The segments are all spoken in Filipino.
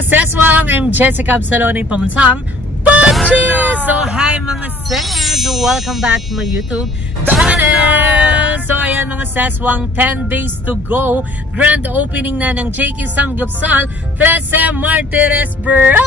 mga seswang! I'm Jessica Absalonay Pamunsang Patches! So hi mga ses! Welcome back to my YouTube channel! So ayan mga seswang, 10 days to go. Grand opening na ng JQ Samgyeopsal 13 Martires Branch!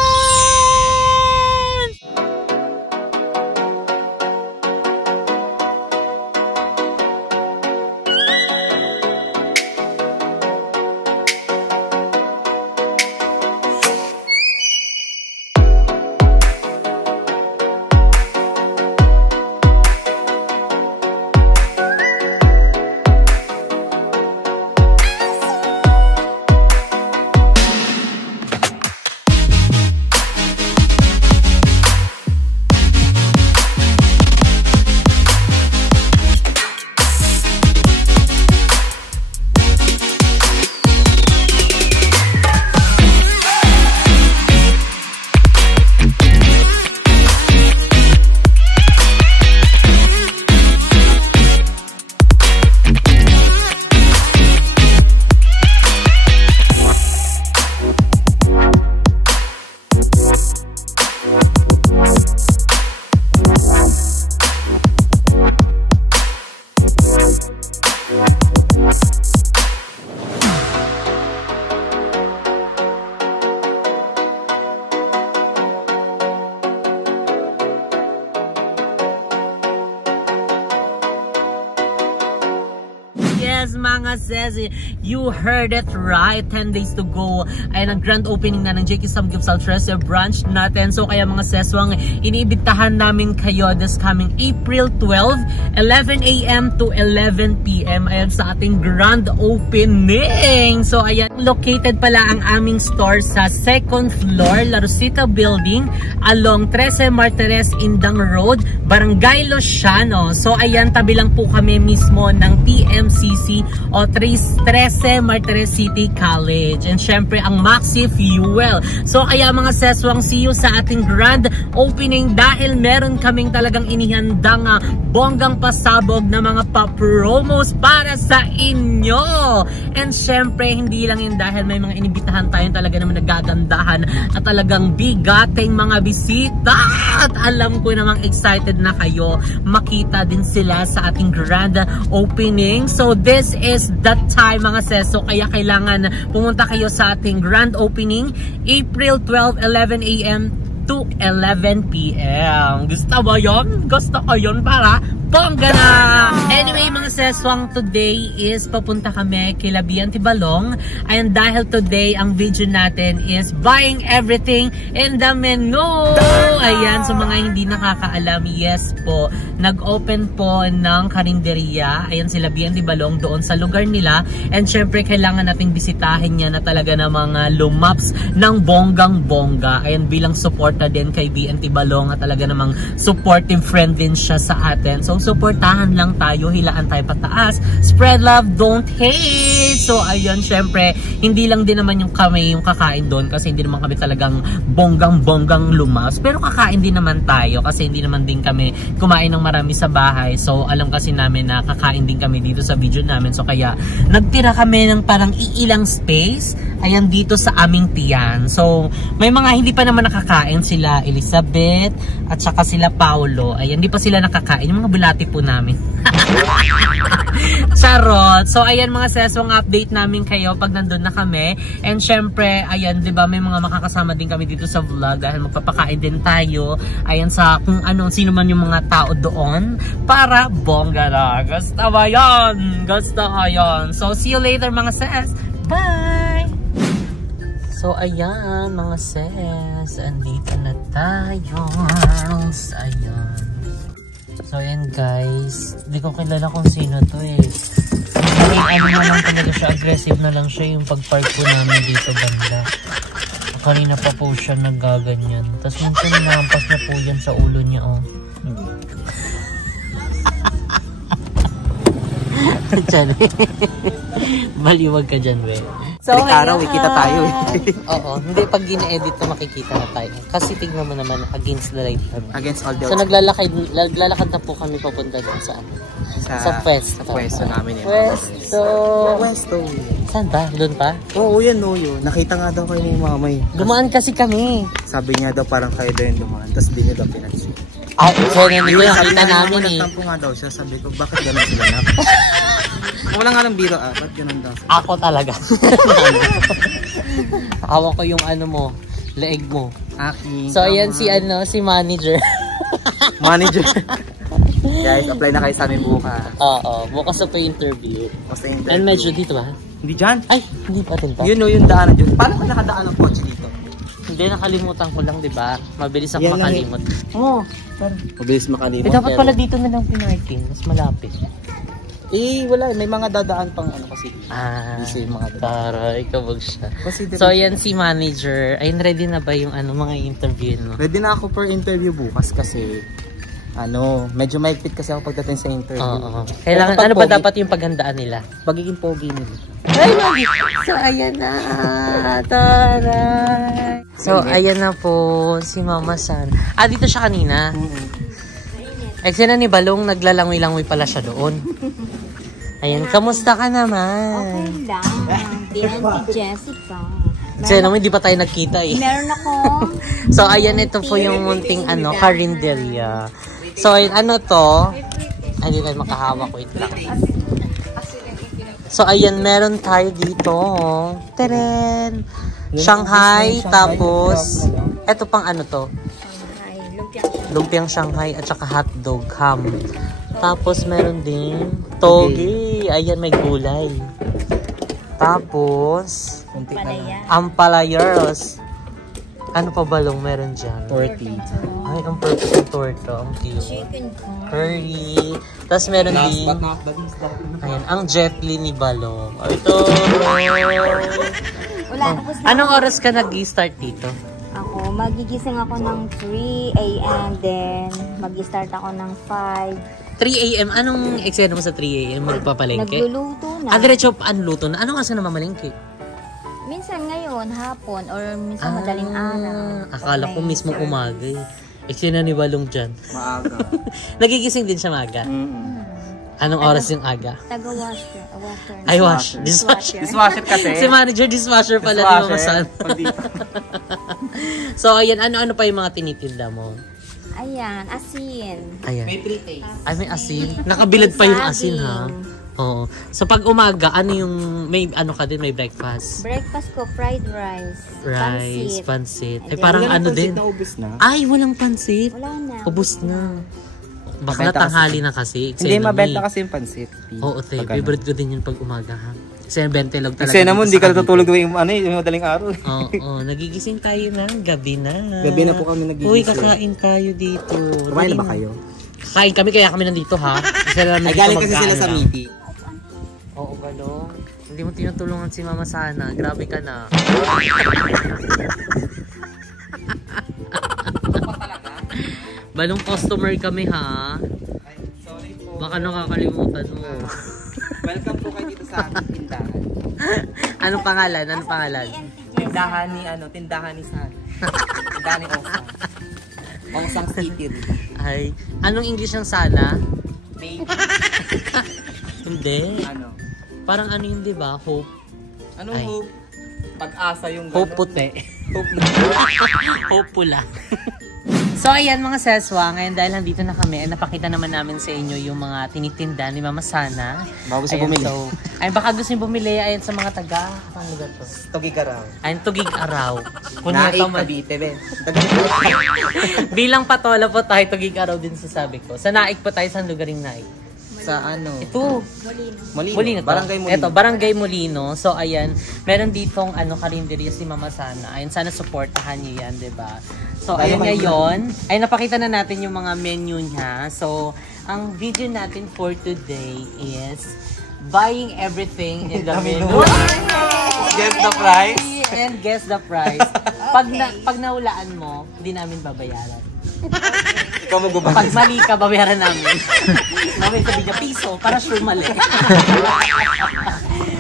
Yes, mga sesi, you heard it right. 10 days to go. Ay, ang grand opening na ng JQ Samgyeopsal 13 branch natin. So, kaya mga seswang, iniibitahan namin kayo this coming April 12, 11 a.m. to 11 p.m. Ayan, sa ating grand opening. So, ayan, located pala ang aming store sa 2nd floor, La Rosita Building, along 13 Martires Indang Road, Barangay Losiano. So, ayan, tabi lang po kami mismo ng TMCC o 13 Martires City College. And syempre ang Maxi Fuel. So kaya mga seswang, see you sa ating grand opening dahil meron kaming talagang inihandang bonggang pasabog na mga pa-promos para sa inyo. And syempre hindi lang yun, dahil may mga inibitahan tayong talaga naman nagagandahan at talagang bigating mga bisita. At alam ko namang excited na kayo makita din sila sa ating grand opening. So this is that time mga seso, kaya kailangan pumunta kayo sa ating grand opening April 12, 11 a.m. to 11 p.m. Gusto mo yun? Gusto ko yun para bongga na! Anyway mga seswang, today is papunta kami kay Labian Tibalong. And dahil today ang video natin is buying everything in the menu. Ayan, so mga hindi nakakaalam, yes po, nag-open po ng karinderya. Ayan si Labian Tibalong doon sa lugar nila. And syempre kailangan nating bisitahin niya na talaga na mga lumaps ng bonggang bongga. Ayan, bilang suporta din kay BN Tibalong at talaga namang supportive friend din siya sa atin. So suportahan lang tayo, hilaan tayo pataas, spread love, don't hate. So ayun, syempre hindi lang din naman yung kami yung kakain doon kasi hindi naman kami talagang bonggang lumas, pero kakain din naman tayo kasi hindi naman din kami kumain ng marami sa bahay. So alam kasi namin na kakain din kami dito sa video namin, so kaya nagtira kami ng parang iilang space ayan dito sa aming tiyan. So may mga hindi pa naman nakakain, sila Elizabeth at saka sila Paulo. Ayan, hindi pa sila nakakain, yung mga bulati po namin. Charot. So ayan mga seswang, update namin kayo pag nandun na kami. And syempre ayan, 'di ba, may mga makakasama din kami dito sa vlog dahil magpapakain din tayo ayan sa kung ano, sino man yung mga tao doon para bongga na. Gusto ba yun? Gusto ko yun. So see you later mga ses. Bye! So ayan mga ses, andito na tayo. Ayan. So ayan guys, hindi ko kilala kung sino to eh. Ano na lang talaga siya, aggressive na lang siya yung pag-park po namin dito banda. Kanina pa po siya nagaganyan. Tapos minsan nahampas na po yan sa ulo niya oh. Baliwag ka dyan, we. So, araw, kita tayo eh. Oo, hindi pag gina-edit to makikita na tayo. Kasi tignan mo naman against the light. Against all the So naglalakad na po kami papunta doon sa pwesto. Sa pwesto namin yun. Pwesto. Saan ba? Doon pa? Oo, yun. Nakita nga daw kayo ni mama eh. Dumaan kasi kami. Sabi niya daw parang kayo daw yung dumaan. Tapos di niya daw pinansin. So hindi ko nakita namin eh. Nagtampo nga daw siya. Sabi ko, bakit gano'n sila na? Wala nga lang biro ba't gano'n daw? Ako talaga. Hawak ko yung ano mo, leeg mo. Aking. So ayan si manager. Manager. Guys, apply na kayo sa amin bukas. Oo, bukas sa pa-interview. And medyo dito ba? Hindi dyan. Ay, hindi pa din ba? Yun yung daanan dyan. Paano ka nakadaan ng kotse dito? Hindi, nakalimutan ko lang, di ba? Mabilis ako makalimot. Oo. Mabilis makalimot. Dapat pala dito na lang pinarking. Mas malapit. Wala. May mga dadaan pang ano kasi. Kasi mga taray, kabag siya. Consider so, ayan si manager. Ayun, ready na ba yung mga interview mo? Ready na ako for interview bukas kasi medyo maigpit kasi ako pagdating sa interview. Oo. Kailangan, ano ba dapat yung paghandaan nila? Pagiging pogi nila. Ay, so, ayan na. Taray. So, ayan na po si Mama San. Dito siya kanina. Eksena ni Balong, naglalangoy-langoy pala siya doon. Ayan, kamusta ka naman? Okay lang. Diyan si Jessica. Kasi naman, hindi pa tayo nagkita eh. Meron ako. So, ayan, ito po yung munting karinderya. So, ano to? Ay, hindi tayo makahawak. Wait lang. So, ayan, meron tayo dito. Teren! Shanghai, tapos, eto pang ano to? Lumpiang Shanghai at saka hotdog, ham. Tapos, meron din togi. Ayan, may gulay. Tapos, ampalayers. Ano pa balong meron dyan? Torty. Ay, ang perfect ng torta. Ang cute. Chicken Curry. Tapos meron din. Ayan, ang jetli ni Balong. Ito. Wala, tapos na. Anong oras ka nag-start dito? Ako, magigising ako ng 3 a.m. Then, mag-start ako ng 5. 3 a.m. Anong eksena mo sa 3 a.m.? Magpapalengke? Nagluluto na. Diretso ang luto na. Anong oras na mamalengke? Minsan ngayon, hapon, or minsan madaling araw. Akala ko mismo umaga eh. Eksena ni Balong dyan. Maaga. Nagigising din siya maaga. Anong oras yung aga? Taga-washer. Ay, dishwasher. Dishwasher kasi. Si manager dishwasher pala ni Mama San. So, ayan. Ano pa yung mga tinitinda mo? Ayan, asin. Ayan. May 3 days. Ay, may asin. Nakabilad pa yung asin, ha? Oo. So, pag umaga, ano yung, may ano ka din, may breakfast? Breakfast ko, fried rice. Pansit. Ay, And then, parang Wala ano na din. Ubus na. Ay, walang pansit. Wala na. Ubus na. Baka Mabenta natanghali na kasi. Hindi, mabenta kasi yung pansit. Oo, favorite ko din yun pag umaga, ha? Kasi 20 lang talaga. Kasi naman, hindi ka natutulog yung madaling araw. Oo, nagigising tayo ng gabi na. Gabi na po kami nagigising. Uy, kakain tayo dito. Kumain na ba kayo? Kakain kami, kaya kami nandito, ha? Ay, galing kasi sila sa meeting. Oo, Balong. Hindi mo tinutulungan si Mama Sana. Grabe ka na. Balong customer kami, ha? Ay, sorry po. Baka nakakalimutan mo. Welcome po kayo dito sa ating tindahan. Anong pangalan? Anong pangalan? Tindahan ni San. Tindahan ni Osang. Osang City. Ay, anong English ng Sana? Baby. Hindi. Ano? Parang ano yun, di ba? Hope. Anong Ay. hope? Pag-asa yung Hope puti. Hope na. Hope pula. So ayan mga seswa, ngayon dahil nandito na kami, napakita naman namin sa inyo yung mga tinitinda ni Mama Sana. Baka gusto bumili. So, ayun, baka gusto nyo bumili, ayun sa mga taga, ang lugar to? Tugigaraw. Ayun, Tugig Araw. Naik, Cavite, be. Bilang patola po tayo, Tugig Araw din sasabi ko. Sa Naik po tayo, sa lugaring Naik? Sa ano? Ito. Molino. To. Barangay Molino. Ito, Barangay Molino. So, ayan, meron ditong karinderya si Mama Sana. Ayun, sana supportahan niyo yan, diba? So, ayun ngayon, ay napakita na natin yung mga menu niya. So, ang video natin for today is buying everything in the menu. Guess the price. And guess the price. Pag nahulaan mo, hindi namin babayaran. Ikaw magbabayad. Pag mali ka, babayaran namin. Namin sabi niya, piso, para sure mali.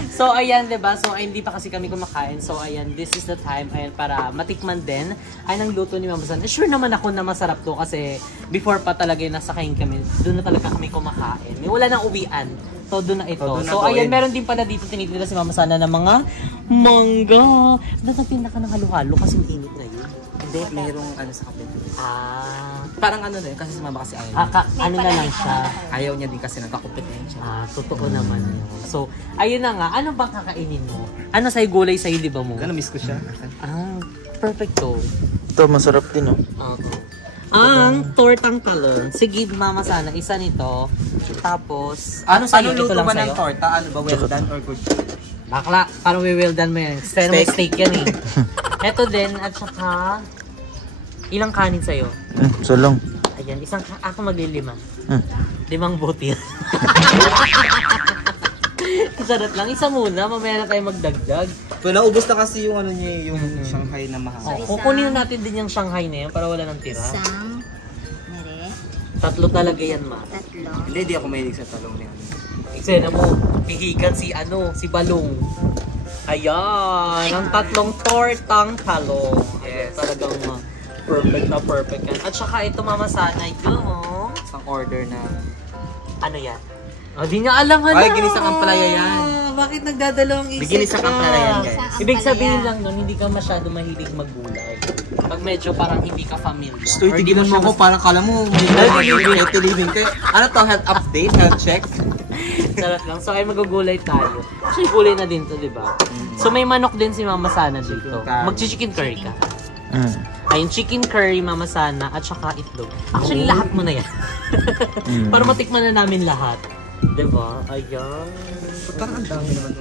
So, ayan, diba? So, ay, hindi pa kasi kami kumakain. So, ayan, this is the time, ayan, para matikman din. Ay, nang luto ni Mama San. Sure naman ako na masarap to kasi before pa talaga yung nasa kain kami, doon na talaga kami kumakain. Wala nang uwian. So, doon na ito. So, ayan, meron din pala dito tinitira si Mama Sana ng mga mangga. Nagpinda ka ng halo-halo kasi mainit na yun. Hindi, mayroong ano sa kapit. Parang ano na yun, kasi si Mama kasi ayaw. Ano na lang siya. Ayaw niya din kasi nagkakupit na yun siya. Totoo naman yun. So, ayun na nga. Ano bang kakainin mo? Ano sa'yo gulay sa'yo, di ba mo? Miss ko siya. Perfect to. Ito, masarap din, oh. Ang tortang talong. Sige, Mama Sana, isa nito. Tapos, Ano sa'yo? sa'yo? Luto ba ng torta? Ano ba? Well done or good? Bakla, parang well done mo yan. Pero may steak yan eh. Ito din, at saka, ilang kanin sa'yo? So long. Ayan, ako maglilima. 5 butil. Sarap lang. Isa muna, mamaya na tayo magdagdag. So, naubos na kasi yung ano niya, yung Shanghai na mahal. Kukunin natin din yung Shanghai na yan para wala nang tira. Isang, nere, 3 talaga yan, ma. 3. Hindi, di ako mahilig sa talong niya. Eksena mo, pihigan si Balong. Ayan, ang 3 tortang talong. Ayan, talagang perfect yan. At saka ito, Mama Sana, yung Isang order na. ano yan? Di niya alam Ay, ginisang ampalaya yan. Bakit nagdadalawang isip Ginisang ampalaya yan, guys. Ibig sabihin lang nun, hindi ka masyado mahilig maggulay. Pag medyo parang hindi ka familiar. Stoy, tigilan mo ako, parang kala mo, healthy living kayo. Ano to, health update, health check? Sarap lang. So ay magugulay tayo. Actually, gulay na din to, di ba? So may manok din si Mama Sana dito. Mag-chicken curry ka. Ayun, chicken curry, Mama Sana, at saka itlog. Actually, lahat mo na yan. Para matikman na namin lahat. Diba? Ayan. Parang ang dami naman.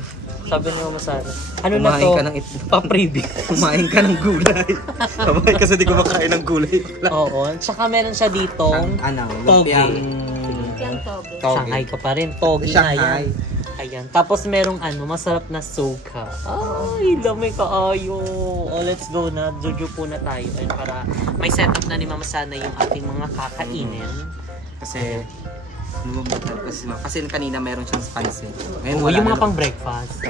Sabi ni Mama Sana, ano Kumain na to? ka ng itlog. Pa-preview. Kumain ka ng gulay. Kumain kasi di ko makain ng gulay. Oo. Tsaka meron siya ditong toge. Yung toge. Shanghai ka pa rin. Toge na Shanghai. yan. Ayan. Tapos merong masarap na soka. Ay, lamay kaayo. Let's go na. Jojo po na tayo. Ayun, para may setup na ni Mama Sana yung ating mga kakainin. Kasi, kasi kanina meron siyang spicy. Ngayon, Oo, yung mga pang breakfast.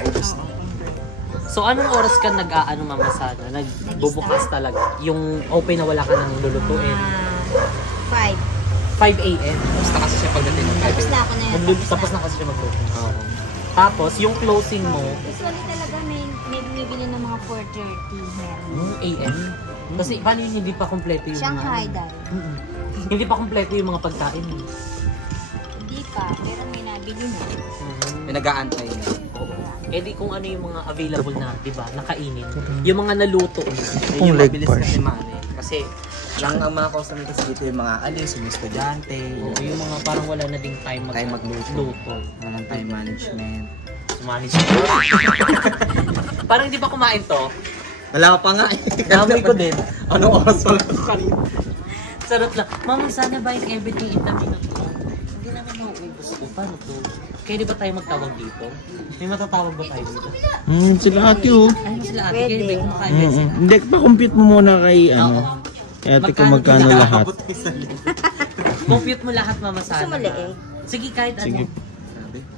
So, anong oras ka Mama Sana? Nagbubukas talaga? Yung open na wala ka nang lulutuin? 5. 5 a.m. Tapos na kasi siya pagdating ng 5 Tapos na ako na yan. Tapos na kasi siya magluto. Tapos, yung closing mo, Usually talaga may bumibili ng mga 4:30 a.m. Kasi paano yun hindi pa kompleto yung Shanghai dahil. Hindi pa kompleto yung mga pagkain. Hindi pa, pero may nabili na. May nag-aantay na. Eh di kung ano yung mga available na, di ba, nakainin. Yung mga naluto. Yung leg mabilis part. kasi mani. Kasi, lang ang mga customer kasi dito yung mga alis, yung estudyante, Yung mga parang wala na ding time magluto. walang time management. Management. Parang hindi pa kumain to. Wala pa nga eh. Namoy ko din. Anong oras wala ko kanina? Sarap lang. Mama, sana buying everything in the minute ko. Hindi naman nauubos ko. Paano to? Kaya di ba tayo magtawag dito? May matatawag ba tayo dito? Sila ate, oh. Ay, sila ate. Kaya di ba kumakain guys? Hindi, pa-compute mo muna kay, kay ate kung magkano lahat. Compute mo lahat, Mama Sana. Gusto mo leeg? Sige, kahit Sige. ano.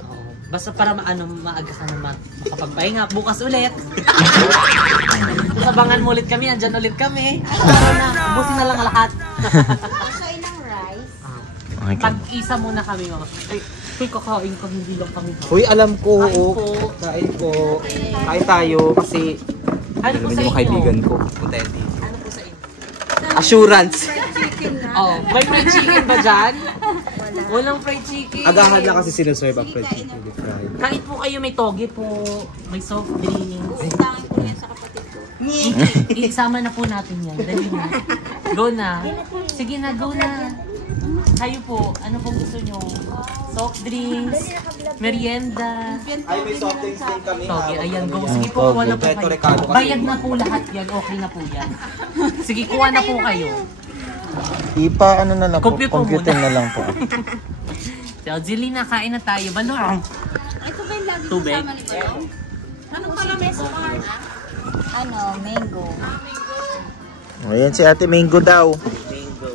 Oo. Basta para maaga ka naman makapagpahinga. Bukas ulit. Sabangan mo ulit kami. Andyan ulit kami. Para na. Ubusin na lang lahat. So, ilang rice? Okay. Pag-isa muna kami, Mama. Ay, kakain ka. Hindi lang kami. Uy, alam ko. Kain po. Kain po. Kain tayo kasi Ano po sa yung inyo? kaibigan ko. Putendi. Ano po sa inyo? Assurance. Oh, may fried chicken ba dyan? Walang fried chicken. Agahan lang kasi sinuserve ang fried chicken with fried. Kahit po kayo may toge po, may soft drinks. Utangin ko yan sa kapatid ko. Isama na po natin yan. Dali na. Go na. Sige na, go na. Kayo po, ano pong gusto nyo? Soft drinks, merienda, Ay, may soft drinks din kami. toge. Ayan, go. Sige po, kuha na po Beto kayo. Ricardo kasi. Bayad na po lahat yan. Okay na po yan. Sige, kuha na po kayo. Ipa, ano na lang po, Compute mo computing muna. na lang po. So, Jelina, kain na tayo. Balong. Ito ba yung lagi Tubig. kasama ni Balong? Ano pala may sumar? Ano, mango. Ayan si ate Mango daw. Mango.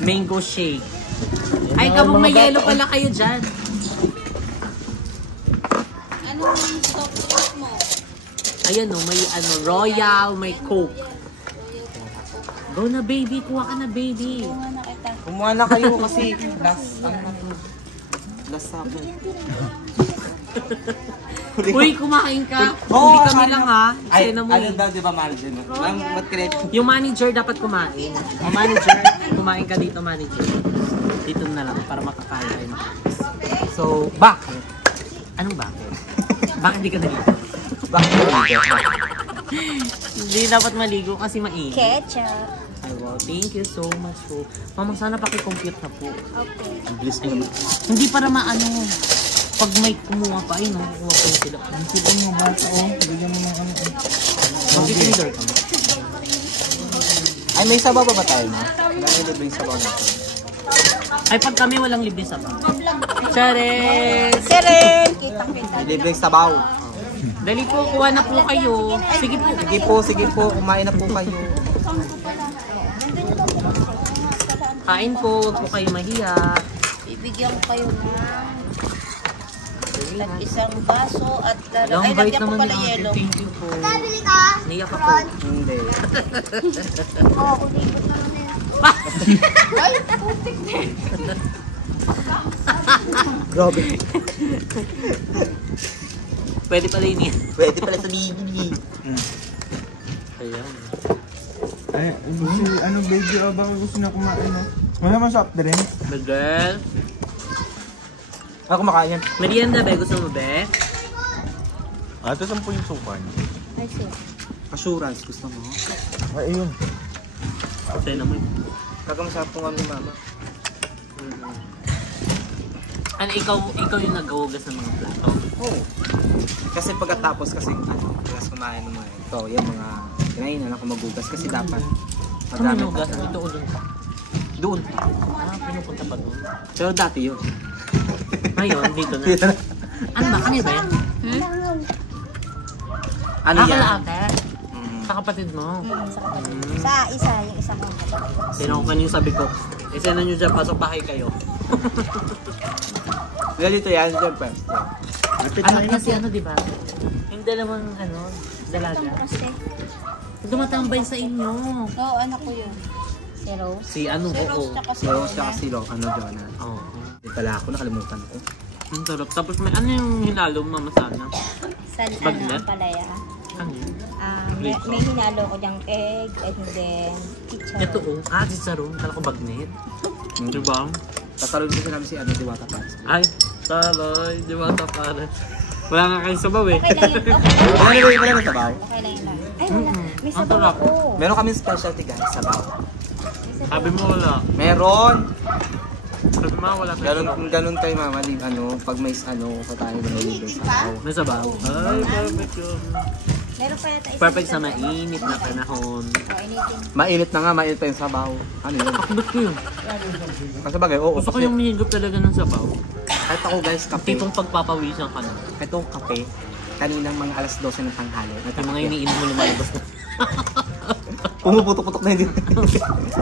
Mango shake. Ay, kabong may yellow pala kayo dyan. Anong stock drink mo? Ayan o, may ano, royal, may coke. Go na baby, kuha ka na baby. Kuha na kita. Kumuha na kayo kasi last sabon. Uy, kumain ka. Oo, Hindi kami ano? lang ha. Ay, Sena mo ano eh. daw, di ba, margin? Yung manager dapat kumain. O manager, kumain ka dito manager. Dito na lang para makakain kayo. So, bakit? Anong bakit? Bakit di ka na dito? Bakit? Hindi dapat maligo kasi mainit. Ketchup. Ay, wow, thank you so much po. Mama, sana paki-compute na po. Okay. Bliss ko naman. Hindi para maano, pag may kumuha pa, ay no, kukuha pa sila. Sila mo bata oh. Bigyan mo ng ano. Mag-tinidor ka mo. Ay, may sabaw ba tayo, ma? May libre yung sabaw natin. Ay, pag kami walang libre sa bang. Chares! Seren! Kitang-kita. May libre yung sabaw. Dali po, kuha na po kayo. Sige po. Sige po, kumain na po kayo. Kain po, huwag po kayo mahiya. Bibigyan ko kayo ng isang baso at Ang ay, bait lagyan ko naman pala ni ate. yellow. Thank you po. Niyak ako. Hindi. Oo, kulibot na lang yan. Ay, putik na. Grabe. Pwede pala yun yan. Pwede pala sa bibili. Ayan. Ay, gusto, ano baby, baka gusto na kumain no? Wala man soft drink? The girl. Ako kumakain yan. Merienda, be. Gusto mo, be? Ito saan po yung suka niyo? Ay, sir. Assurance, gusto mo? Ay, ayun. Sa'yo na mo yun. Kakamasarap po kami, mama. Ano, ikaw yung nag-awagas ng mga plato? Oo. Kasi pagkatapos kasi, tapos kumain ng mga ito, yung mga kinain na ako magugas kasi dapat. Ano yung hugasan? Ito o doon pa? Doon. Pinupunta pa doon. Pero dati yun. Ngayon, dito na. Ano ba? Ano ba yan? Ano yan? Kala ate? Sa kapatid mo? Sa kapatid. Sa isa, yung isa kong kapatid. Sino ko kanyung sabi ko? Isa na nyo dyan, pasok bahay kayo. Ganito yan, siyempre. Anak na si ano, di ba? Yung dalawang, ano, dalaga. Kasi, Tumatambay sa inyo. oo, anak ko yun. Si Rose. Si ano, Si Rose, oo. tsaka si So, Rose. siya kasi ano, Jonah. Oo. Hindi pala ako, nakalimutan ko. Ang sarap. Tapos may ano yung hinalo mo, mama sana? Sa ano, Bagnet? ang palaya. Ano yun? May hinalo ko dyang egg and then chicharon. Ito oh. Si Saron. Kala ko bagnet. Diba? Tatalon ko namin si ano, Diwata Paris. Ay, taloy. Diba tapara? Wala nga kayo sabaw eh. Okay lang yun. Ano ba yung pala ng sabaw? Okay lang yun. Ay, wala. May Ang sabaw sarap. ako. Meron kami specialty guys, sabaw. Sabi mo wala. Meron! Sabi mo wala kayo sabaw. Ganun kayo mama, ano, pag may ano, pa tayo na may libre sabaw. May sabaw. Ay, perfect yun. Meron pa yata isa. Perfect sa mainit na panahon. Oh, initin. Mainit na nga, mainit pa yung sabaw. Ano yun? Bakit ko yun? Kasi bagay, oo. Gusto ko Kasi yung minigop talaga ng sabaw. kahit ako guys, kape. Tipong pagpapawisan ka na. Itong kape, kaninang mga alas 12 ng tanghali. Yung mga iniinom mo lumalabas na. Pumuputok-putok na yun.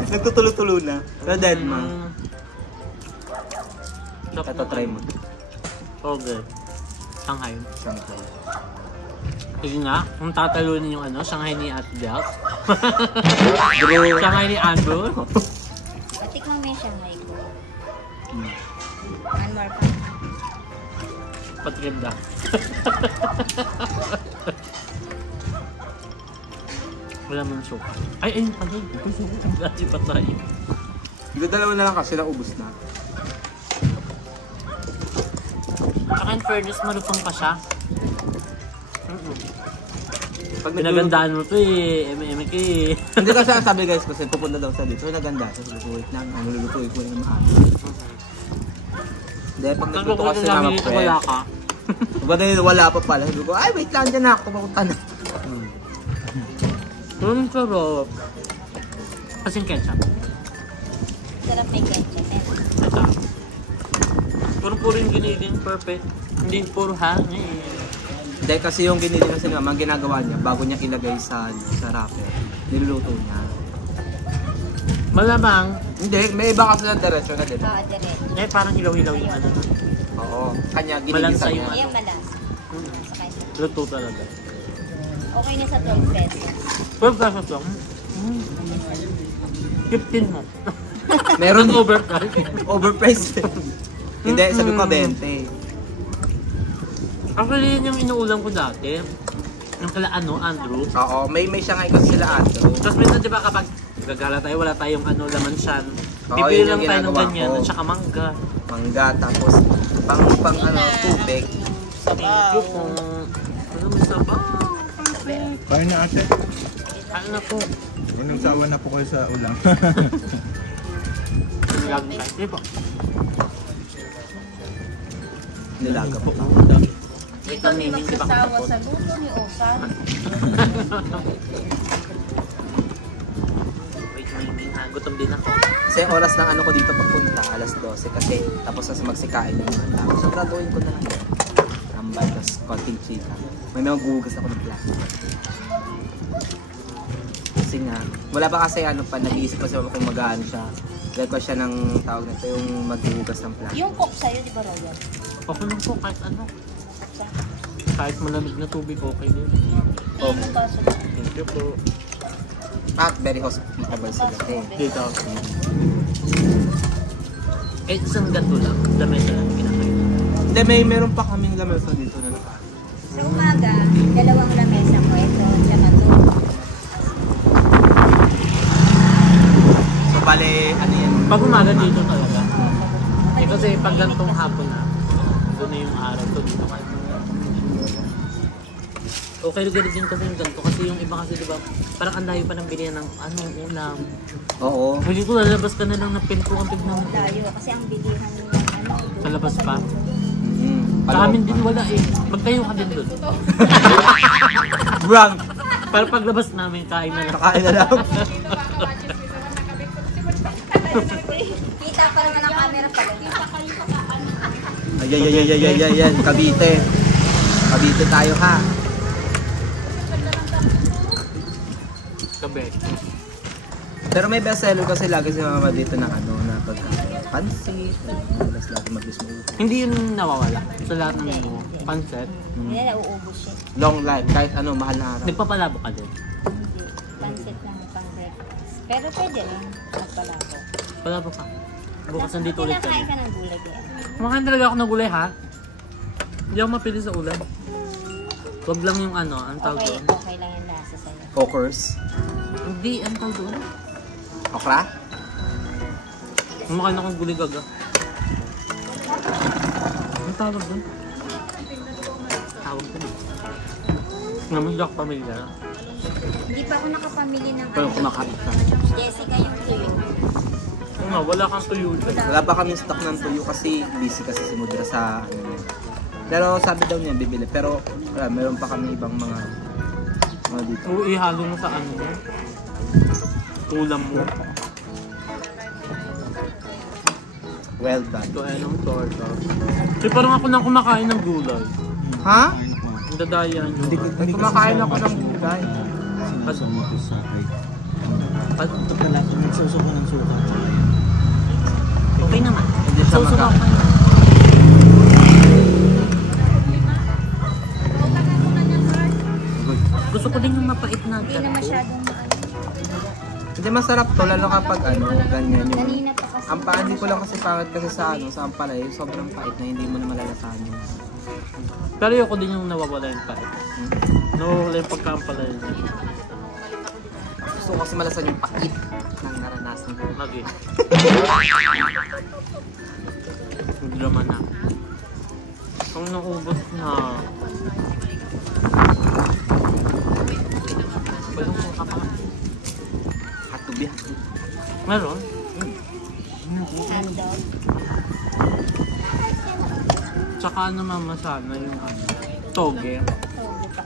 Nagtutulo-tulo na. Pero dead man. Ito, try mo. Okay. Shanghai. Shanghai. Sige nga, kung tatalunin yung ano, Shanghai ni Ate Delp. Bro. Shanghai ni Andrew. Tikman mo yung Shanghai ko. One more pa. Patiganda. Wala mo ng suka. Ay, ayun pala. Dati pa tayo. Dalawa na lang kasi naubos na. Saka in fairness, marupang pa siya. Pag Pinagandaan mo to eh. Eme-eme eh. Hindi kasi sabi guys kasi pupunta daw sa dito. So naganda. So wait lang. Ang lulutuin ko na maaari. Hindi, pag nagluto kasi namin naman dito wala ka. Pag wala pa pala. Sabi ko, ay wait lang dyan na ako. Papunta na. Ang sarap. Kasing ketchup. Sarap na yung ketchup. Ito. Puro yung giniling perfect. Hindi puro hangin. Dahil kasi yung ginili kasi naman, ang ginagawa niya, bago niya ilagay sa wrapper, niluluto niya. Malamang, Hindi, may iba kasi na diretso na, di ba? Oo, direct. eh parang hilaw-hilaw yung ano. Oo. Kanya, Malansa ginigisa yung niya. Ayan, malas. Sakay sa. Luto talaga. Okay na sa 12 pesos. 12 pesos lang. 15 mo. Meron Overpriced. overpriced. Hindi, sabi ko 20. Actually, yun yung inuulam ko dati. Yung kala Andrew. Oo, may siya ngayon kasi sila Andrew. Tapos minsan di ba kapag gagala tayo, wala tayong laman siyan. Oo, Bibili yun lang yung tayo ng ginagawa ganyan ko. at saka mangga. Mangga, tapos pang tubig. Thank you po. Ano may sabaw? Perfect. Kain na ate. Ano na po? Nagsawa na po kayo sa ulam. Lagi tayo. Sige po. Nilaga po. Ito may magsasawa sa luto ni Osan. Wait, Miming ha. Gutom din ako. Kasi yung oras ng ano ko dito papunta, alas 12 kasi tapos na magsikain yung mga tao. So, graduin ko na lang. Tambay, tapos konting chika. May magugas ako ng plastic. Kasi nga, wala pa kasi ano pa, nag-iisip pa siya kung mag-ano siya. Dahil ko siya ng tawag na ito, yung maghugas ng plastic. Yung cook sa'yo, di ba, Royal? Okay lang po kahit ano. Kahit malamig na tubig, okay din. Yung baso ba? Thank you po. At very hospitable sila. Dito. Eh, isang ganto lang. Lamesa lang kinakain. Hindi, meron pa kaming lamesa dito na naka. Sa umaga, 2 lamesa ko. Ito, laman to. So, bale, ano yan? Pag umaga dito talaga. Eh, kasi pag gantong hapon na, doon na yung araw to dito kayo. Okay rin din kasi yung ganito kasi yung iba kasi diba parang ang layo pa ng bilihan ng ulam. Oo. Hindi ko lalabas ka na lang ng pinto ang tignan mo. Layo. Kasi ang bilihan nila, Sa labas pa. Mm-hmm. Sa amin din wala eh. Magtayo ka din doon. Brang! Para paglabas namin kain na lang. Nakain na lang. Kita pa naman ang camera pa. Ayan. Cavite. Cavite tayo ha. Gabi. Pero may bestseller kasi lagi si mama dito ng ano, na pagkain. Pansit. Mas lagi mag-gusto. Hindi yun nawawala sa lahat ng menu. Pancet. Hindi na nauubos siya. Long life. Kahit ano, mahal na araw. Nagpapalabo ka din. Hindi. Pansit lang pang breakfast. Pero pwede rin. Magpalabo. Palabo ka. Bukas nandito ulit Kinakain kami. ka ng gulay kaya. Kumakain talaga ako ng gulay ha. Hindi ako mapili sa ulam. Wag lang yung ano, ang tawag Okay, doon. okay lang yung lasa sa'yo. Okers. Hindi, ang tawag doon. Okra? Kumakain akong gulay gaga. Ang tawag doon? Tawag doon. Naman hindi ako pamilya. Hindi pa ako nakapamili ng Pero kumakain ka. Jessica yung tuyo. Oo nga, wala kang tuyo dyan. Wala pa kami stock ng tuyo kasi busy kasi si Mudra sa ano niya. Pero sabi daw niya bibili. Pero wala, meron pa kami ibang mga dito. Oo, ihalo mo sa ano mo. Ulam mo. Well done. Ito ay ng torta. Kasi parang ako nang kumakain ng gulay. Ha? Ang dadaya nyo. Ay, kumakain ako ng gulay. Sinasama ko sa akin. At Nagsusuko ng suka. okay naman. Hindi siya Sausaw maka- ka. Gusto ko din yung mapait na Hindi na ganito. masyadong Hindi masarap to, lalo kapag ano, ganyan yung... kanina pa kasi. Ang paandi ko lang kasi pangit kasi sa ano, sa ampalay, sobrang pait na hindi mo na malalasahan yun. Pero ayoko din yung nawawala yung pait. Nawawala yung pagkampala yun. Gusto ko kasi malasan yung pait ng naranasan ko. Lagi. Drama na. Ang naubos na. Walang suka pa. Hatubi. Meron? Hotdog. Tsaka naman masana yung ano. Toge. Togo pa.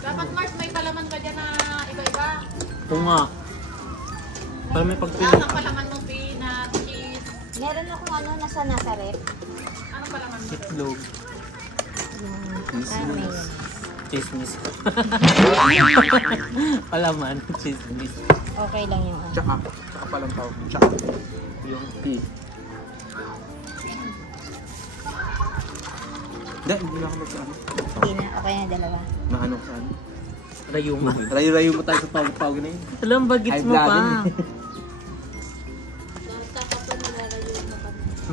Dapat Mars, may palaman ka dyan na iba-iba. Oo nga. Para may pagpili Lahat ng ka. palaman mo, peanut, cheese. Meron akong ano nasa rep. Anong palaman mo? Itlog. Mayonnaise. Chismis. Palaman. Chismis. Okay lang yung ano. Tsaka palang tawag. Tsaka yung P. Hindi na ako mag-ano. Hindi na. Okay na dalawa. Maano ka ano? Rayuma. Rayo-rayo mo tayo sa tawag-tawag na yun. Alam, bagits mo pa.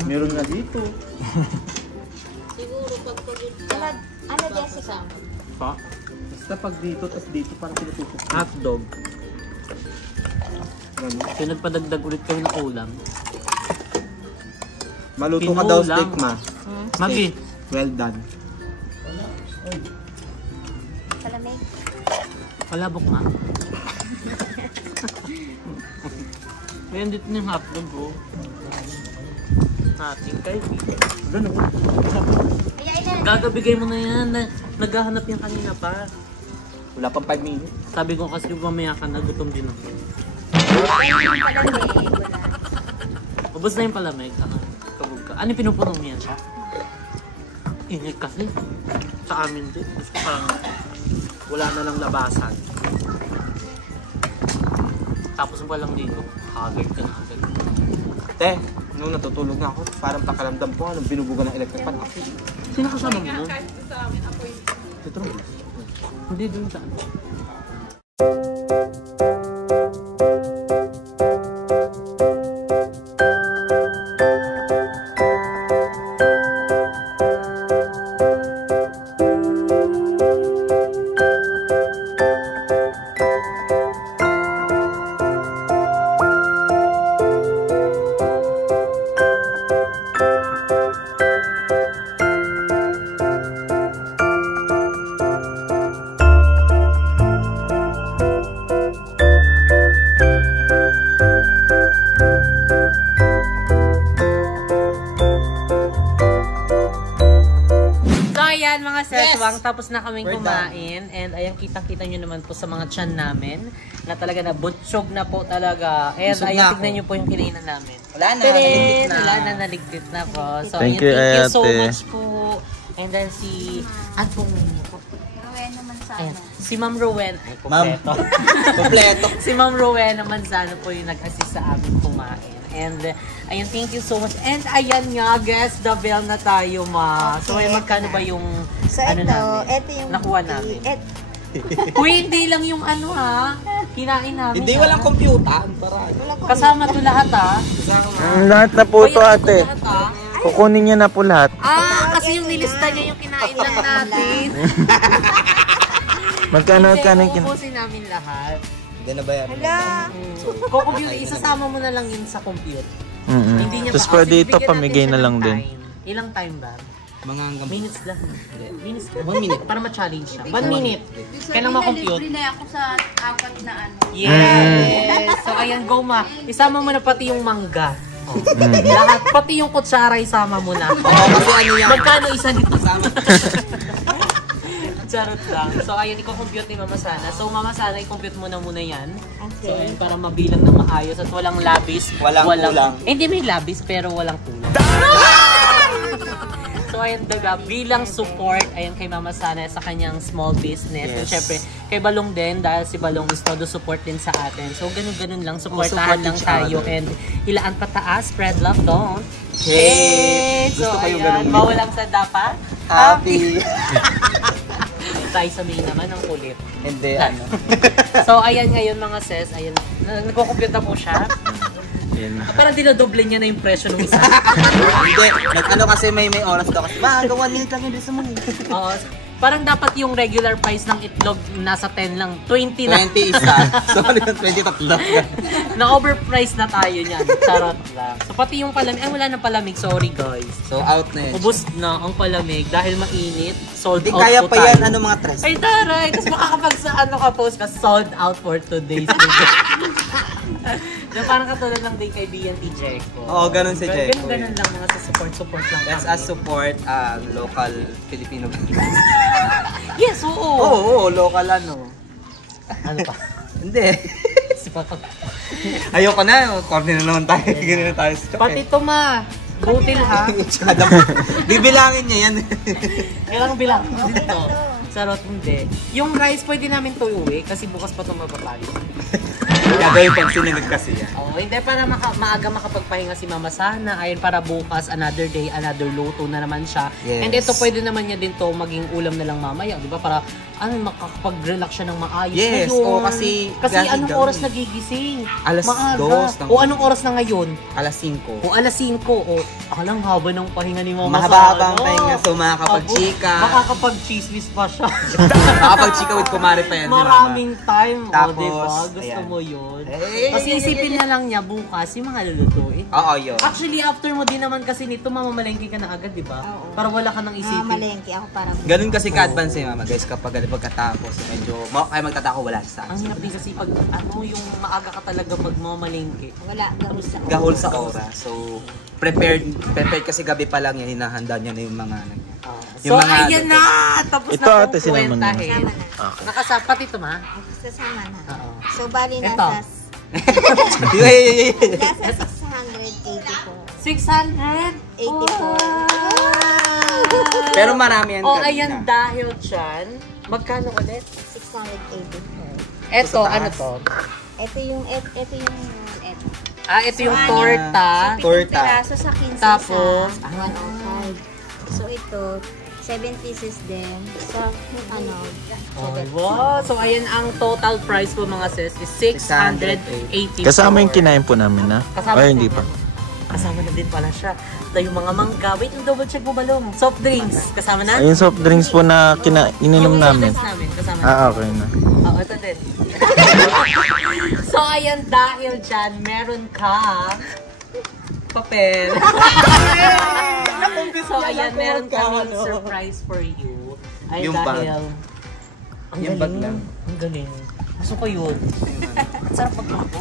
Meron nga dito. Siguro pag pagod ka. Ano, Jessica? Pa? Basta pag dito, tapos dito parang pinutusok. Hotdog. Ano? So nagpadagdag ulit kami ng ulam. Maluto ka daw Pinulang. steak, ma. Magi. Well done. Palamig. Palabok nga. Ngayon dito na yung hotdog ko. Ating kaibigan. Ganun. Kaya ina. Gagabigay mo na yan. Naghahanap yan kanina pa. Wala pang 5 minutes. Sabi ko kasi mamaya ka na, gutom din ako. Palamig. Wala. Ubus na yung palamig. Kabog ka. Ano yung pinupunong niyan siya? Init kasi. Sa amin din. Gusto parang wala na lang labasan. Tapos pa lang dito. Haggard ka na agad. Te, nung natutulog na ako, parang pakaramdam ko anong binubugan ng electric fan. Ako. Sino kasama mo nun? Kahit sa amin ako yung Petro. Hindi dun saan. Mga seswang, tapos na kaming kumain and ayan, kitang-kita nyo naman po sa mga tiyan namin na talaga na butsyog na po talaga and ayan, tignan nyo po yung kinainan namin. Wala na, naligtit na. Wala na, naligtit na po. So Thank ayan, you, thank you so ate. much po. And then si Rowen naman sana. ayan, si Ma'am Rowen ay Ma'am. Kompleto. si Ma'am Rowen naman sana po yung nag-assist sa amin kumain. And ayun, thank you so much. And ayan nga, guys, the bell na tayo, ma. So ay magkano ba yung So ano namin? ito yung Nakuha namin. Uy, hindi lang yung ano ha. Kinain namin. Hindi, ha? walang computer. Kasama to lahat ha. Lahat na po Uy, to, ano ate. to lahat, ha? Kukunin niya na po lahat. Kasi yung nilista niya yung kinain lang natin. Magkano yung Uubusin namin lahat. Hindi na ba yan? Hala. Compute, isasama mo na lang yun sa compute. Mm-mm. Hindi niya Tapos pa- pwede kasi ito, bigyan pamigay natin na siya lang ng din. time. Ilang time ba? Mga hanggang Minutes lang. Minutes lang. 1 minute. Para ma-challenge siya. 1 minute. Kailan ma-compute? libre na ako sa apat na ano. Yes! So, ayan, go ma. Isama mo na pati yung mangga. Oh. Lahat. Pati yung kutsara, isama mo na. Oo, kasi ano yan. Magkano isa dito? Sama. Charot lang. So, ayan, i-compute ni Mama Sana. So, Mama Sana, i-compute mo na muna yan. So, Okay. ayan, para mabilang na maayos at walang labis. Walang kulang. Hindi, may labis, pero walang kulang. So, ayan, daga, bilang support, ayan, kay Mama Sana sa kanyang small business. And Yes. syempre, kay Balong din, dahil si Balong is todo support din sa atin. So, ganun-ganun lang, supportahan support lang each tayo. other. And ilaan pataas, spread love, don't Hate. So, Gusto ko yung ayan, ganun. mawalang sa dapat. Happy. Tayo sa main naman, ang kulit. Hindi, ano. So, ayan ngayon mga sis, ayan, nagko-compute na po siya. Parang dinodoble niya na yung presyo ng isa. Hindi, nag-ano kasi may oras daw kasi. Hanggang 1 minute lang yun sa mga. Oo. Parang dapat yung regular price ng itlog nasa 10 lang, 20 na. 20 isa. Sorry, 20 tatlo. Na-overpriced na tayo niyan. Charot lang. So, pati yung palamig, wala na palamig, sorry guys. So, out na yun. Ubus na ang palamig dahil mainit. Sold Hindi out kaya po pa tayo. yan, ano mga tres. Ay, taray! Tapos makakapag sa ano ka post ka, sold out for today's video. Na parang katulad lang din kay BNT Jericho. Oo, ganun si Jericho. Ganun lang, mga sa support lang. Let's kami. us support local Filipino. Yes, oo. Oo, local ano. Ano pa? Hindi. Si Papa. Ayoko na, corny na naman tayo. Ganun na tayo sa choke. Pati ito ma. Butil ha. Bibilangin niya yan. Kailangan bilang dito. Sarot, hindi. Yung rice pwede namin tuyuwi kasi bukas pa itong mapapali. Gagawin pang sinunod kasi yan. Oo, hindi para maaga makapagpahinga si Mama Sana. Ayun, para bukas, another day, another luto na naman siya. Yes. And ito pwede naman niya din to maging ulam na lang mamaya, di ba? Para makakapag-relax siya ng maayos. Yes, ngayon. oo, kasi anong gabi. oras nagigising? Alas Maaga. 2 ng- O anong oras na ngayon? Alas 5. O alas 5. O akalang haba ng pahinga ni Mama Mahaba-haba ang Sana. pahinga, so makakapag-chika. Makakapag-chismis pa siya. Makakapag-chika with kumare pa yan si Mama. Maraming time. Tapos, o, diba? Gusto ayan. mo yun. Eh, Kasi isipin na lang niya bukas yung mga lulutuin. Oo, yun. Actually, after mo din naman kasi nito, mamamalengke ka na agad, di ba? Oo. Para wala ka nang isipin. Malengke ako parang. Ganun kasi ka-advance eh, Mama. Guys, kapag pagkatapos, medyo, kaya magtatako, wala sa Ang hirap din kasi pag, yung maaga ka talaga pag mamamalengke. Wala, gahol sa gahol sa oras. So, prepared kasi gabi pa lang yan, hinahanda niya na yung mga ano niya. So, ayan na! Tapos Ito, na ate, sinama na. kwentahin. Kasama na. Nakasapat ito, ma? Sasama na. Oo. So, bali Ito. nasa Yay! nasa 684. 684. Pero marami yan. Oh, kanina. ayan dahil dyan. Magkano ulit? 684. Eto, Sa taas. ano to? Ito yung Ito yung So, torta. So, 15 Torta. piraso sa 15 Tapos, sa 105. So, ito, 7 pieces din sa, ano, Oh, wow. So, ayan ang total price po mga sis is 680. Kasama yung kinain po namin, ha? Kasama Ay, po hindi yan. pa. Kasama na din pala siya. Ito yung mga mangga. Wait, yung double check mo balong. Soft drinks. Kasama na? Ayun, soft drinks po na ininom Yung namin. soft drinks namin. Kasama na. Okay na. Oo, ito din. So, ayan, dahil dyan, meron ka papel. So, ayan, meron kami surprise for you. Ay, Yung bag. dahil... Ang Yung galing. bag lang. Ang galing. Gusto ko yun. Ang sarap magluto.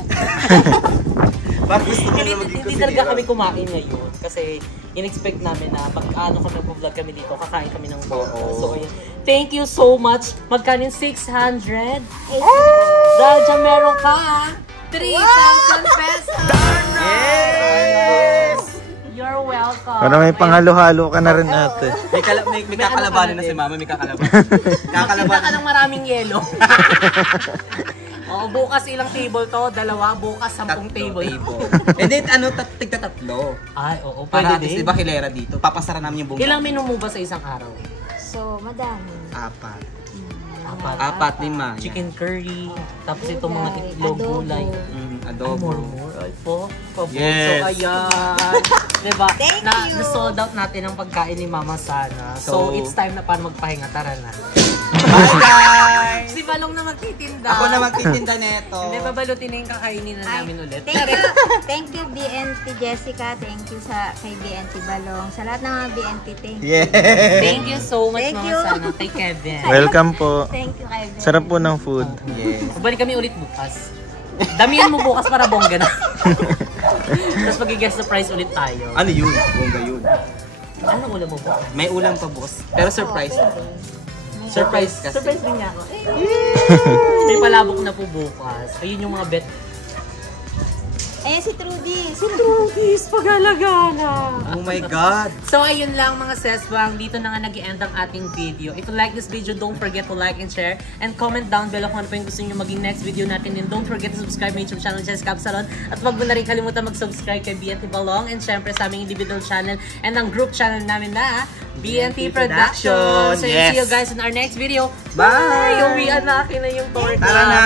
Bakit gusto mo na maging Hindi kusinero? talaga kami kumain ngayon. Kasi in-expect namin na pag kami nag-vlog kami dito, kakain kami ng bongga. Oo. So, ayan. Thank you so much. Magkano yung 600? Dahil dyan meron ka 3,000 pesos! Yes! You're welcome. Para may panghalo-halo ka na rin, ate. May kakalabanin na si Mama, may kakalabanin. Magtinda ka Kakalabanin. ng maraming yelo. Oo, bukas ilang table to? Dalawa, bukas 10 table. And then, tigta-tatlo. Ay, oo, Para pwede at least, din. di ba kilera dito? Papasara namin yung buong Ilang menu mo ba sa isang araw? So, madami. 4. Apat. 4, 5. Chicken curry, tapos itong mga Gulay, itlog, adobo. gulay. Adobo. More. Ay po. Pabor. Yes. So, ayan. Diba? Thank you. Na-sold out natin ang pagkain ni Mama Sana. So, So, it's time na para magpahinga. Tara na. Bye, guys! Si Balong na magtitinda. Ako na magtitinda neto. Hindi, babalutin na yung kakainin na namin ulit. Thank you BNT Jessica, thank you kay BNT Balong, sa lahat ng mga BNT, thank you. Yeah! Thank you so much, Thank Mama you. Sana. Kay Kevin. Welcome po. Thank you kay BNT. Sarap po ng food. Yes. Balik kami ulit bukas. Damihan mo bukas para bongga na. Tapos mag-guess the price ulit tayo. Ano yun? Bongga yun. Ano ulam mo bukas? May ulam pa, boss. Pero surprise. Surprise kasi. Surprise din niya ako. May palabok na po bukas. Ayun yung mga bet. Ayan si Trudy. Trudis, pag-alagana. Oh my God! So, ayun lang mga seswang. Dito na nga nag-end ang ating video. If you like this video, don't forget to like and share. And comment down below kung ano pa yung gusto nyo maging next video natin. And don't forget to subscribe my YouTube channel, Jessica Absalon. At wag mo na rin kalimutan mag-subscribe kay BNT Balong. And syempre sa aming individual channel and ang group channel namin na BNT Production. So, Yes. see you guys in our next video. Bye! Uwian na akin na yung torta. Tara na!